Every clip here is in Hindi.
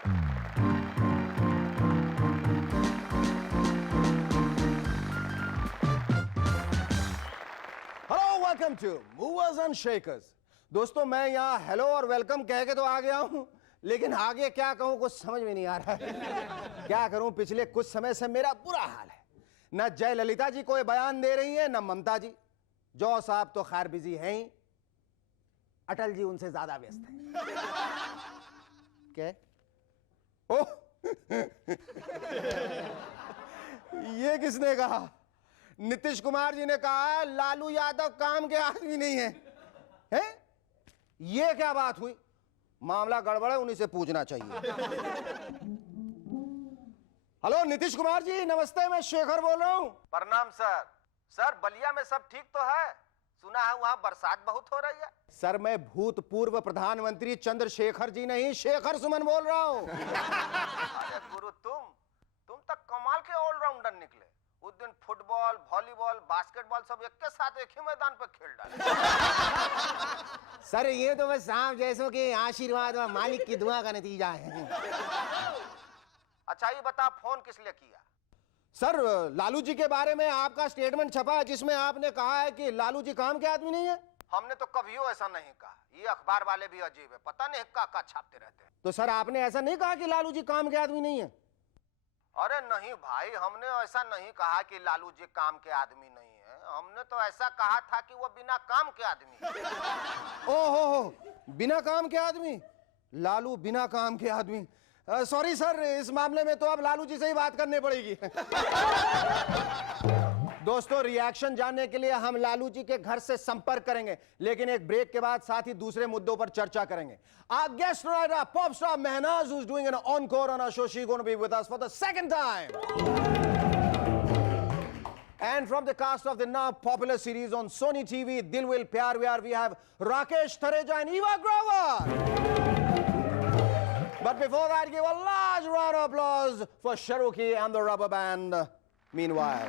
Hello, welcome to movers and shakers. दोस्तों, मैं यहाँ हेलो और वेलकम कह के तो आ गया हूँ, लेकिन आगे क्या कहूँ कुछ समझ में नहीं आ रहा है। क्या करूँ, पिछले कुछ समय से मेरा बुरा हाल है। न जयललिता जी कोई बयान दे रही है, न ममता जी। जो साहब तो खैर बिजी हैं ही, अटल जी उनसे ज्यादा व्यस्त हैं। क्या? ओह ये किसने कहा? नीतीश कुमार जी ने कहा लालू यादव काम के आदमी नहीं है। हैं? ये क्या बात हुई? मामला गड़बड़ है, उन्हीं से पूछना चाहिए। हेलो नीतीश कुमार जी, नमस्ते। मैं शेखर बोल रहा हूं। प्रणाम सर। सर, बलिया में सब ठीक तो है? सुना है वहां बरसात बहुत हो रही है। सर, मैं भूतपूर्व प्रधानमंत्री चंद्रशेखर जी नहीं, शेखर सुमन बोल रहा हूं। अरे गुरु, तुम तक कमाल के ऑलराउंडर निकले। उस दिन फुटबॉल, वॉलीबॉल, बास्केटबॉल सब एक के साथ एक ही मैदान पर खेल डाले। सर, ये तो बस सांप जैसों के आशीर्वाद और मालिक की दुआ का नतीजा है। अच्छा, ये बता फोन किस लिए किया? सर, लालू जी के बारे में आपका स्टेटमेंट छपा है जिसमें आपने कहा है कि लालू जी काम के आदमी नहीं है। हमने तो कभी ऐसा नहीं कहा। ये अखबार वाले भी अजीब है, पता नहीं का छापते रहते हैं। तो सर, आपने ऐसा नहीं कहा कि लालू जी काम के आदमी नहीं है? अरे नहीं भाई, हमने ऐसा नहीं कहा कि लालू जी काम के आदमी नहीं है। हमने तो ऐसा कहा था कि वो बिना काम के आदमी है। ओहो, बिना काम के आदमी? लालू बिना काम के आदमी? सॉरी सर, इस मामले में तो अब लालू जी से ही बात करनी पड़ेगी। दोस्तों, रिएक्शन जानने के लिए हम लालू जी के घर से संपर्क करेंगे, लेकिन एक ब्रेक के बाद साथ ही दूसरे मुद्दों पर चर्चा करेंगे। Our guest writer, pop star Mehnaz, who's doing an encore on our show, she's going to be with us for the second time. And from the cast of the now popular series on Sony TV, Dil Will Pyar Vyar, we have Rakesh Thareja and Eva Grover. But before that, give a large round of applause for Sharuki and the Rubber Band. Meanwhile,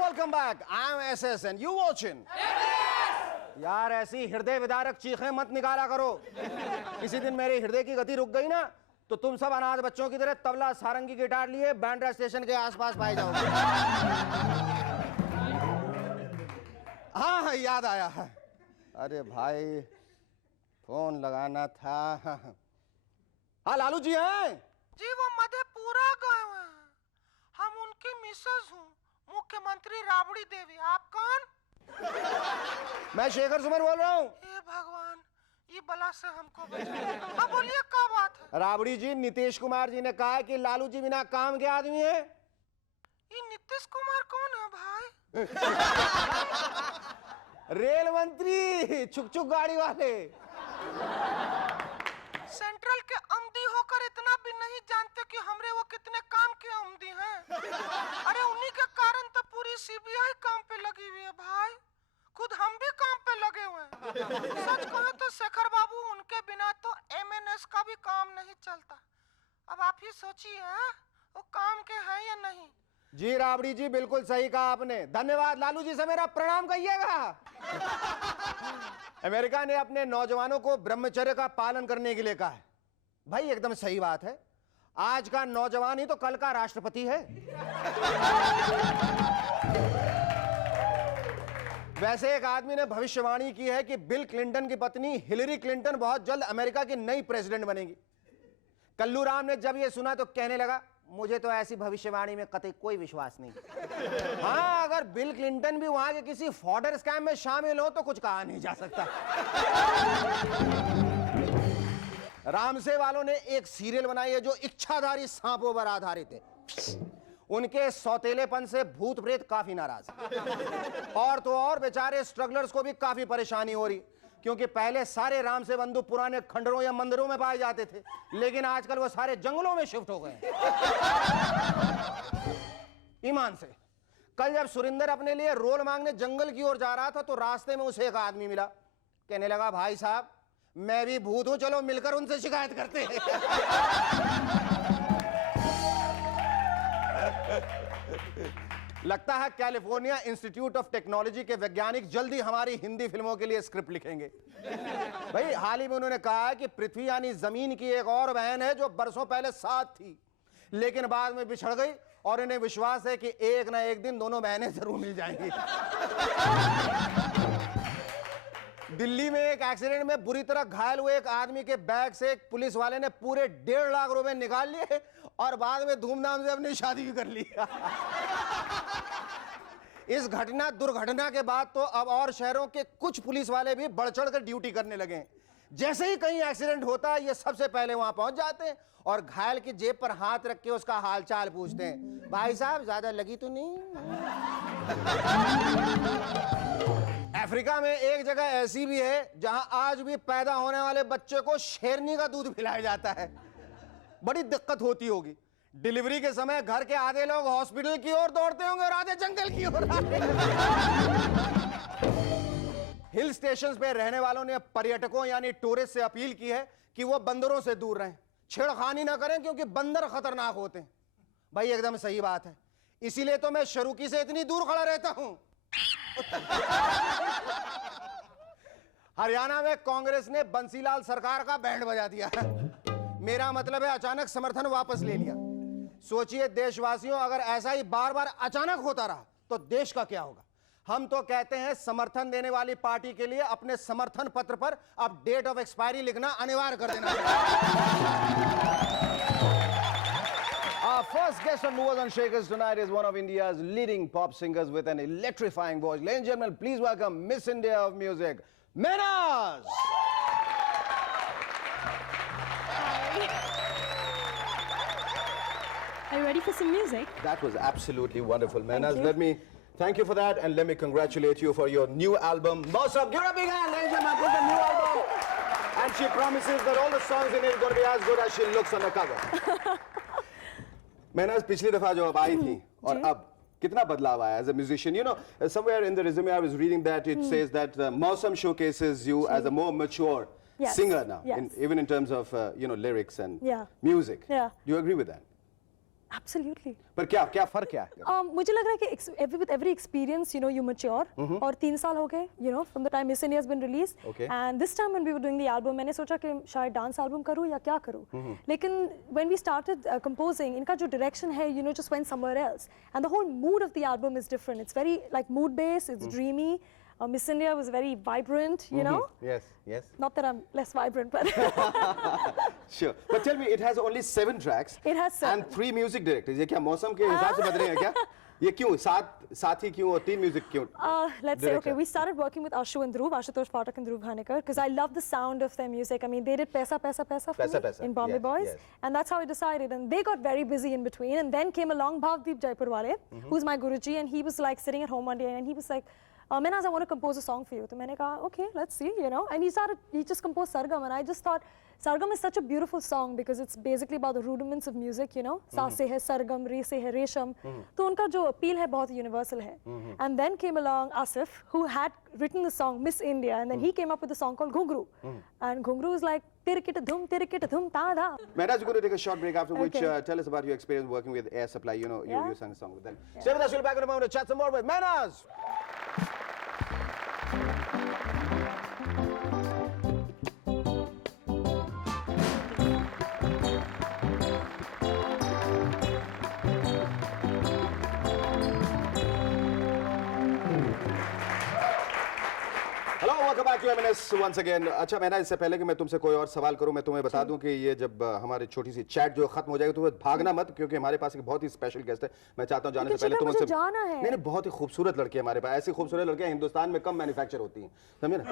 welcome back. I'm SS and you watching. यार, ऐसी हृदय विदारक चीखें मत निकाला करो। किसी दिन मेरे हृदय की गति रुक गई ना, तो तुम सब अनाथ बच्चों की तरह तबला, सारंगी, गिटार लिए बैंड्रा स्टेशन के आसपास पाए जाओगे। हाँ, याद आया है। अरे भाई, फोन लगाना था। हाँ, लालू जी हैं? जी, वो मधेपुरा गए हुए हैं। हम उनकी मिसेज हूँ, मुख्यमंत्री राबड़ी देवी। आप कौन? मैं शेखर सुमन बोल रहा हूँ। हे भगवान, ये बला से हमको बचाओ। अब बोलिए, क्या बात है? राबड़ी जी, नीतीश कुमार जी ने कहा है कि लालू जी बिना काम के आदमी है। ये नीतीश कुमार कौन है भाई? रेल मंत्री, छुक छुक गाड़ी वाले। सेंट्रल के अमदी होकर इतना भी नहीं जानते कि हमरे वो कितने काम के अमदी हैं। अरे उन्हीं के कारण तो पूरी सीबीआई काम पे लगी हुई है भाई। खुद हम भी काम पे लगे हुए हैं। सच कहे तो शेखर बाबू, उनके बिना तो एमएनएस का भी काम नहीं चलता। अब आप ही सोचिए, वो काम के हैं या नहीं। जी राबड़ी जी, बिल्कुल सही कहा आपने। धन्यवाद। लालू जी से मेरा प्रणाम कहिएगा। अमेरिका ने अपने नौजवानों को ब्रह्मचर्य का पालन करने के लिए कहा है। भाई, एकदम सही बात है। आज का नौजवान ही तो कल का राष्ट्रपति है। वैसे एक आदमी ने भविष्यवाणी की है कि बिल क्लिंटन की पत्नी हिलरी क्लिंटन बहुत जल्द अमेरिका की नई प्रेसिडेंट बनेगी। कल्लू राम ने जब यह सुना तो कहने लगा, मुझे तो ऐसी भविष्यवाणी में कतई कोई विश्वास नहीं। हाँ, अगर बिल क्लिंटन भी वहां के किसी फॉर्डर स्कैम में शामिल हो तो कुछ कहा नहीं जा सकता। रामसे वालों ने एक सीरियल बनाई है जो इच्छाधारी सांपों पर आधारित है। उनके सौतेलेपन से भूत प्रेत काफी नाराज है। और तो और बेचारे स्ट्रगलर्स को भी काफी परेशानी हो रही, क्योंकि पहले सारे राम से बंधु पुराने खंडरों या मंदिरों में पाए जाते थे, लेकिन आजकल वो सारे जंगलों में शिफ्ट हो गए। कीर्तिमान से। कल जब सुरिंदर अपने लिए रोल मांगने जंगल की ओर जा रहा था तो रास्ते में उसे एक आदमी मिला, कहने लगा भाई साहब मैं भी भूत हूं, चलो मिलकर उनसे शिकायत करते हैं। लगता है कैलिफोर्निया इंस्टीट्यूट ऑफ टेक्नोलॉजी के वैज्ञानिक जल्दी हमारी हिंदी फिल्मों के लिए स्क्रिप्ट लिखेंगे। भाई हाल ही में उन्होंने कहा है कि पृथ्वी यानी जमीन की एक और बहन है जो बरसों पहले साथ थी लेकिन बाद में बिछड़ गई और इन्हें विश्वास है कि एक ना एक दिन दोनों बहनें जरूर मिल जाएंगी। दिल्ली में एक एक्सीडेंट में बुरी तरह घायल हुए एक आदमी के बैग से एक पुलिस वाले ने पूरे 1.5 लाख रुपए निकाल लिए और बाद में धूमधाम से अपनी शादी भी कर ली। इस दुर्घटना के बाद तो अब और शहरों के कुछ पुलिस वाले भी बढ़ चढ़ कर ड्यूटी करने लगे। जैसे ही कहीं एक्सीडेंट होता है ये सबसे पहले वहां पहुंच जाते हैं और घायल की जेब पर हाथ रख के उसका हालचाल पूछते हैं, भाई साहब ज्यादा लगी तो नहीं? अफ्रीका में एक जगह ऐसी भी है जहां आज भी पैदा होने वाले बच्चे को शेरनी का दूध पिलाया जाता है। बड़ी दिक्कत होती होगी। डिलीवरी के समय घर के आधे लोग हॉस्पिटल की ओर दौड़ते होंगे और आधे जंगल की ओर। हिल स्टेशंस पे रहने वालों ने पर्यटकों यानी टूरिस्ट से अपील की है कि वो बंदरों से दूर रहें, छेड़खानी ना करें क्योंकि बंदर खतरनाक होते हैं। भाई एकदम सही बात है, इसीलिए तो मैं शरुकी से इतनी दूर खड़ा रहता हूं। हरियाणा में कांग्रेस ने बंसीलाल सरकार का बैंड बजा दिया। मेरा मतलब है अचानक समर्थन वापस ले लिया। सोचिए देशवासियों, अगर ऐसा ही बार बार अचानक होता रहा तो देश का क्या होगा। हम तो कहते हैं समर्थन देने वाली पार्टी के लिए अपने समर्थन पत्र पर अब डेट ऑफ एक्सपायरी लिखना अनिवार्य कर देना। Our first guest on Movers and Shakers tonight is one of India's leading pop singers with an electrifying voice. Ladies and gentlemen, please welcome Miss India of Music, Mehnaz. Are you ready for some music? That was absolutely wonderful, Mehnaz. Let me thank you for that and let me congratulate you for your new album, Mausam. Give her a big hand, ladies and gentlemen. This is a new album. And she promises that all the songs in it are going to be as good as she looks on the cover. Mehnaz, पिछली दफा जो अब आई थी और अब कितना बदलाव आया as a musician. You know, somewhere in the resume I was reading that it says that Mausam showcases you as a more mature singer now, even in terms of lyrics and music. Yeah. Do you agree with that? Absolutely. पर क्या फर्क क्या है? मुझे लग रहा है कि with every experience, you mature. और 3 साल हो गए, from the time Miss India has been released. Okay. And this time when we were doing the album, मैंने सोचा कि शायद dance album करूँ या क्या करूँ. लेकिन when we started composing, इनका जो direction है, just went somewhere else. And the whole mood of the album is different. It's very like mood based. It's dreamy. Miss India was very vibrant, you know. Yes. Not that I'm less vibrant, but. Sure. But tell me, it has only 7 tracks. It has 7. And 3 music directors. ये क्या मौसम के हिसाब से बदले हैं क्या? ये क्यों? साथ ही क्यों और 3 music क्यों? Let's say, okay, we started working with Ashu and Dhruv, Ashutosh Pathak and Dhruv Bhanikar, because I love the sound of their music. I mean, they did Paisa for me in Bombay Boys, and that's how I decided. And they got very busy in between, and then came along Bhavdeep Jaipurwale, who's my Guruji, and he was like sitting at home one day, and he was like, Mehnaz, I want to compose a song for you. So मैंने कहा, okay, let's see, And he just composed Sargam, and I just thought, Sargam is such a beautiful song because it's basically about the rudiments of music, Sa se hai Sargam, Re se hai Resham. तो उनका जो appeal है बहुत universal है. And then came along Asif, who had written the song Miss India, and then he came up with a song called Ghungru. And Ghungru is like, tirikita dhum ta da. Mehnaz, we're going to take a short break after which tell us about your experience working with Air Supply. You sang a song with them. Stay with us, we'll be back in a moment to chat some more with Mehnaz. Welcome back to M&S once again. अच्छा मैंने इससे पहले कि मैं तुमसे कोई और सवाल करूं, मैं तुम्हें बता दूं कि ये जब हमारी छोटी सी चैट जो खत्म हो जाएगी तो भागना मत, क्योंकि हमारे पास एक बहुत ही स्पेशल गेस्ट है. मैं चाहता हूं जाने से पहले तुम मुझसे नहीं बहुत ही खूबसूरत लड़की है हमारे पास. ऐसी खूबसूरत लड़कियां हिंदुस्तान में कम मैन्युफैक्चर होती हैं, समझे ना?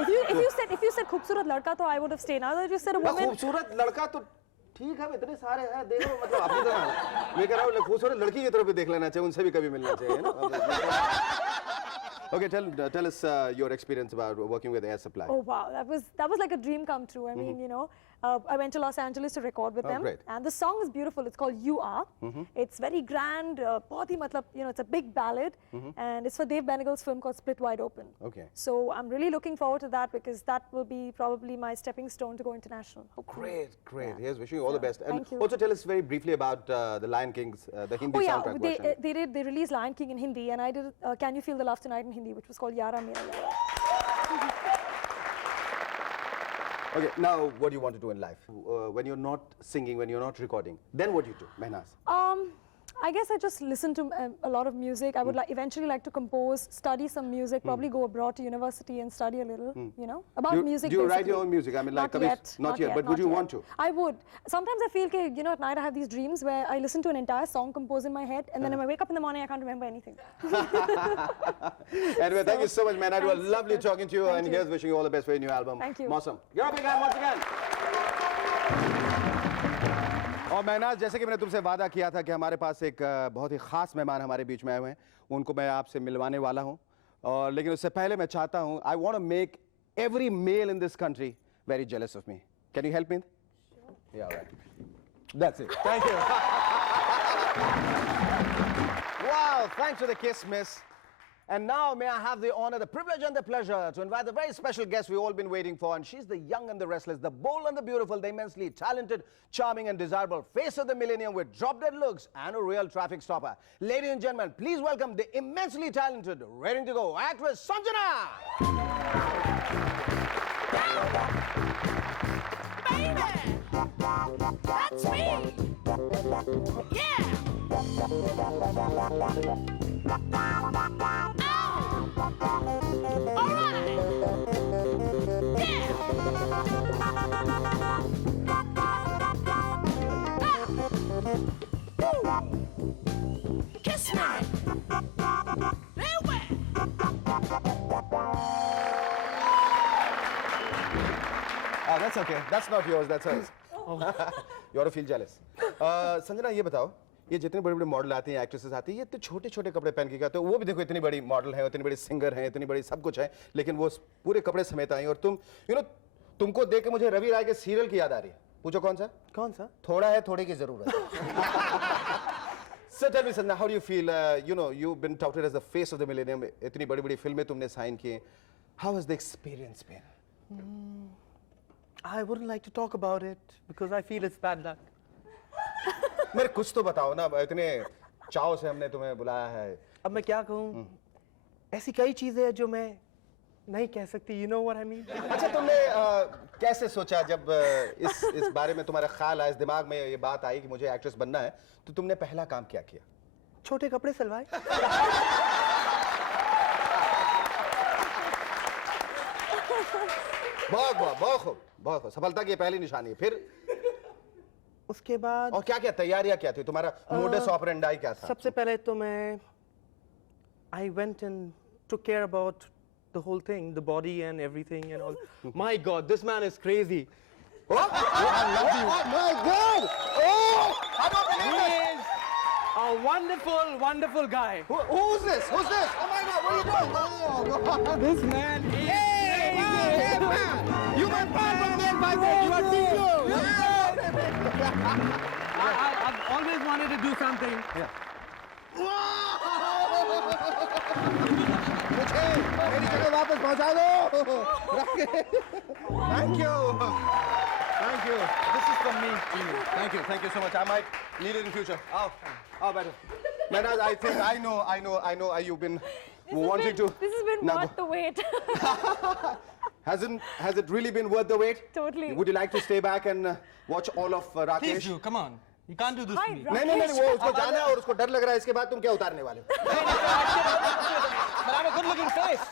If you said खूबसूरत लड़का तो I would have stayed. Now you said a woman. खूबसूरत लड़का तो ठीक है, इतने सारे हैं, देखो मतलब अपनी तरह मैं कह रहा हूँ खूबसूरत लड़की की तरफ भी देख लेना चाहिए, उनसे भी कभी मिलना चाहिए ना. Okay, tell us your experience about working with Air Supply. Oh wow, that was like a dream come true. I mean, I went to Los Angeles to record with them. Great. And the song is beautiful. It's called You Are. It's very grand. बहुत ही मतलब, you know, it's a big ballad. And it's for Dave Benegal's film called Split Wide Open. Okay. So I'm really looking forward to that because that will be probably my stepping stone to go international. Great, great. Here's wishing you all the best. And Thank you. also tell us very briefly about the Lion King's, the Hindi Oh yeah, soundtrack version. they released Lion King in Hindi, and I did Can You Feel the Love Tonight in Hindi, which was called Yara Mera Yara. Okay, now what do you want to do in life? When you're not singing, when you're not recording, then what do you do, Mehnaz? I guess I just listen to a lot of music. I would eventually like to compose, study some music, probably go abroad to university and study a little, you know, about music. Do you write basically. your own music? I mean, like, Not yet. Not yet, but would you want to? I would. Sometimes I feel, you know, at night I have these dreams where I listen to an entire song composed in my head, and then when I wake up in the morning, I can't remember anything. Anyway, thank you so much, Mehnaz. It was Thanks. lovely talking to you, and here's wishing you all the best for your new album. Thank you. Awesome. You're up again, once again. और मेहनाज, जैसे कि मैंने तुमसे वादा किया था कि हमारे पास एक बहुत ही खास मेहमान हमारे बीच में आए हुए हैं, उनको मैं आपसे मिलवाने वाला हूं, और लेकिन उससे पहले मैं चाहता हूं, I want to make every male in this country very jealous of me. Can you help me? Sure. Yeah, all right. That's it. Thank you. Wow, thanks for the kiss, miss. And now may I have the honor, the privilege and the pleasure to invite the very special guest we've all been waiting for. And she's the young and the restless, the bold and the beautiful, the immensely talented, charming and desirable face of the millennium with drop-dead looks and a real traffic stopper. Ladies and gentlemen, please welcome the immensely talented, ready to go actress Sanjana! Baby! That's me! Yeah! All right! Yeah! Kiss me! Very well! Ah, that's okay. That's not yours, that's hers. You ought to feel jealous. Sanjana, ये बताओ, ये जितने बड़े बड़े मॉडल आते हैं, एक्ट्रेसेस आती हैं, ये इतने छोटे छोटे कपड़े पहन के आते हैं, वो भी देखो इतनी बड़ी मॉडल है, इतनी बड़ी सिंगर है, इतनी बड़ी सब कुछ है, लेकिन वो पूरे कपड़े समेत आई, और तुम, तुमको देख के मुझे रवि राय के सीरियल की याद आ रही है. पूछो कौन सा? कौन सा? थोड़ा है, थोड़े की जरूरत है. So tell me, Sanjana, how do you feel? You've been touted as the face of the millennium. इतनी बड़ी बड़ी फिल्में तुमने साइन की. How has the experience been? I wouldn't like to talk about it because I feel it's bad luck. मेरे कुछ तो बताओ ना, इतने चाव से हमने तुम्हें बुलाया है. अब मैं क्या कहूँ? ऐसी कई चीजें हैं जो मैं नहीं कह सकती. You know what I mean? अच्छा, तुमने कैसे सोचा जब इस बारे में तुम्हारा ख्याल आया, इस दिमाग में ये बात आई कि मुझे एक्ट्रेस बनना है, तो तुमने पहला काम क्या किया? छोटे कपड़े सिलवाए. बहुत खूब. सफलता की पहली निशानी है. फिर उसके बाद और क्या क्या तैयारियां क्या थी? तुम्हारा मोडस ऑपरेंडाई क्या था? सबसे पहले तो मैं I went and took care about the whole thing, the body and everything and all. My God, this man is crazy. Oh my God! Oh, I don't He believe it! is a wonderful, wonderful guy. Who's this? Who's this? Oh my God! What are you doing? Oh God! This man is crazy. You went far from there by then. You are too close. I've always wanted to do something. मुझे मेरी जगह वापस पहुंचा दो. Thank you. Thank you. This is from me. Thank you so much. I might need it in future. Oh, better. Mehnaz, I think I know. You've been wanting to. This has been Now worth the wait. Has it really been worth the wait? Totally. Would you like to stay back and watch all of Rakesh? Please do. Come on. You can't do this Hi, to me. नहीं, वो उसको जाना है और उसको डर लग रहा है. इसके बाद तुम क्या उतारने वाले हो? But I'm a good-looking face.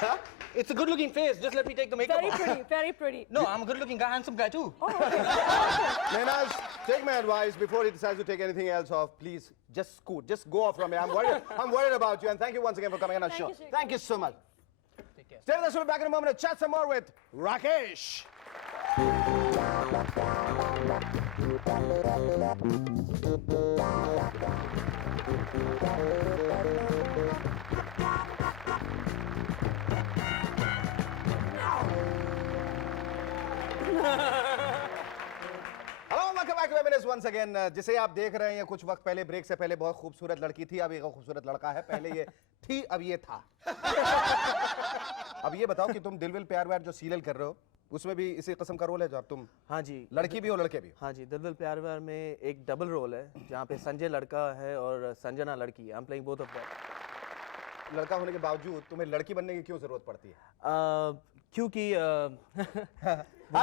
Huh? It's a good-looking face. Just let me take the makeup Very off. pretty, very pretty. No, I'm a good-looking guy, handsome guy too. Mehnaz, take my advice before he decides to take anything else off. Please, just scoot. Just go off from me. I'm worried about you. And thank you once again for coming on our show. you, Shekhar. Thank you so much. Take care. Stay with us. We'll be back in a moment to chat some more with Rakesh. Back feminist once again. जिसे आप देख रहे हैं कुछ वक्त पहले ब्रेक से पहले बहुत खूबसूरत लड़की थी, अब एक खूबसूरत लड़का है। पहले ये थी, अब ये था। अब ये बताओ कि तुम दिल विल प्यार व्यार जो सीरियल कर रहे हो उसमें भी इसी किस्म का रोल है जो अब तुम हाँ जी, लड़की भी हो लड़के भी हो? हाँ जी, दिल विल प्यार व्यार में एक डबल रोल है जहाँ पे संजय लड़का है और संजना लड़की है। I am playing both of them. लड़का होने के बावजूद तुम्हें लड़की बनने की क्यों जरूरत पड़ती है? क्योंकि I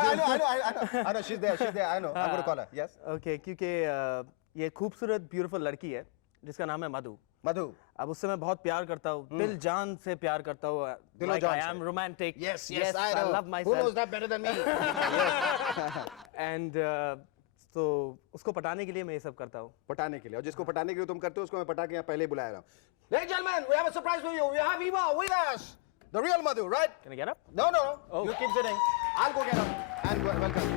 know, she's there, I know, I'm gonna call her, yes. Okay, क्योंकि ये खूबसूरत ब्यूटीफुल लड़की है जिसका नाम है मधु। मधु, अब उससे मैं बहुत प्यार करता हूँ, दिल जान से प्यार करता हूँ। दिलो जान आई से। Am romantic. yes, I know. love Who myself. knows that better than me? And तो उसको पटाने के लिए मैं ये सब करता हूँ। पटाने के लिए, और जिसको पटाने के लिए तुम करते हो उसको मैं पटा के यहाँ पहले ही बुलाया रहा हूँ। Ladies and gentlemen, we have a surprise for you. We have Eva with us. The real Madhu, right? Can I get up? No. Oh. You keep sitting. I'll go get up. And welcome.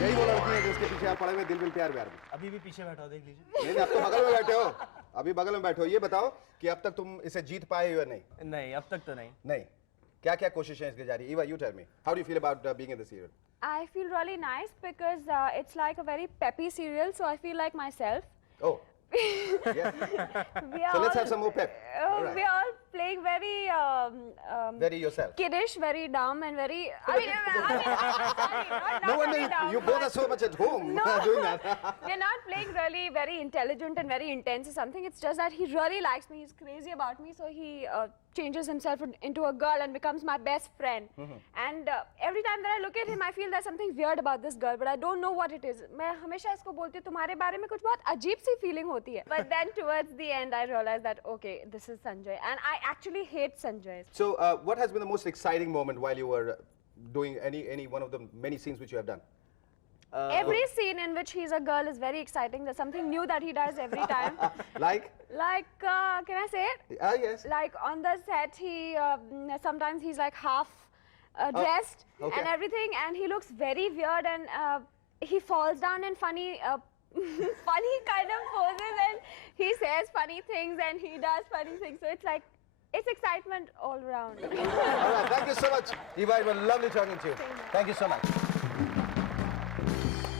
यही वो लड़की है जिसके पीछे आप पड़े हुए दिल विल प्यार व्यार में। अभी भी पीछे बैठा हो, देख लीजिए। नहीं, अब तो बगल में बैठे हो। अभी बगल में बैठे हो। ये बताओ कि अब तक तुम इसे जीत पाए हो या नहीं? नहीं, अब तक तो नहीं। नहीं। क्या-क्या कोशिशें इसकी जारी? Eva, you tell me. How do you feel about being in the serial? I feel really nice because it's like a very peppy serial, so I feel like myself. Oh. Yes. We are So let's all, have some more pep. All right. We are all playing very Very yourself. kiddish, very dumb, and very. I mean, sorry, not No wonder very dumb, you both but are so much at home No. doing that. we're not playing really very intelligent and very intense or something. It's just that he really likes me. He's crazy about me, so he changes himself into a girl and becomes my best friend. And every time that I look at him, I feel there's something weird about this girl, but I don't know what it is. मैं हमेशा इसको बोलती हूँ तुम्हारे बारे में कुछ बहुत अजीब सी feeling होती है. But then towards the end, I realized that okay, this is Sanjay, and I actually hate Sanjay. So what has been the most exciting moment while you were doing any one of the many scenes which you have done? Every scene in which he's a girl is very exciting. There's something new that he does every time. Like? Like, can I say it? Yes. Like on the set, he sometimes he's like half dressed okay. and everything, and he looks very weird, and he falls down in funny, funny kind of poses, and he says funny things, and he does funny things. So it's like, it's excitement all around. All right. Thank you so much, Eva. It was lovely talking to you. Thank you so much.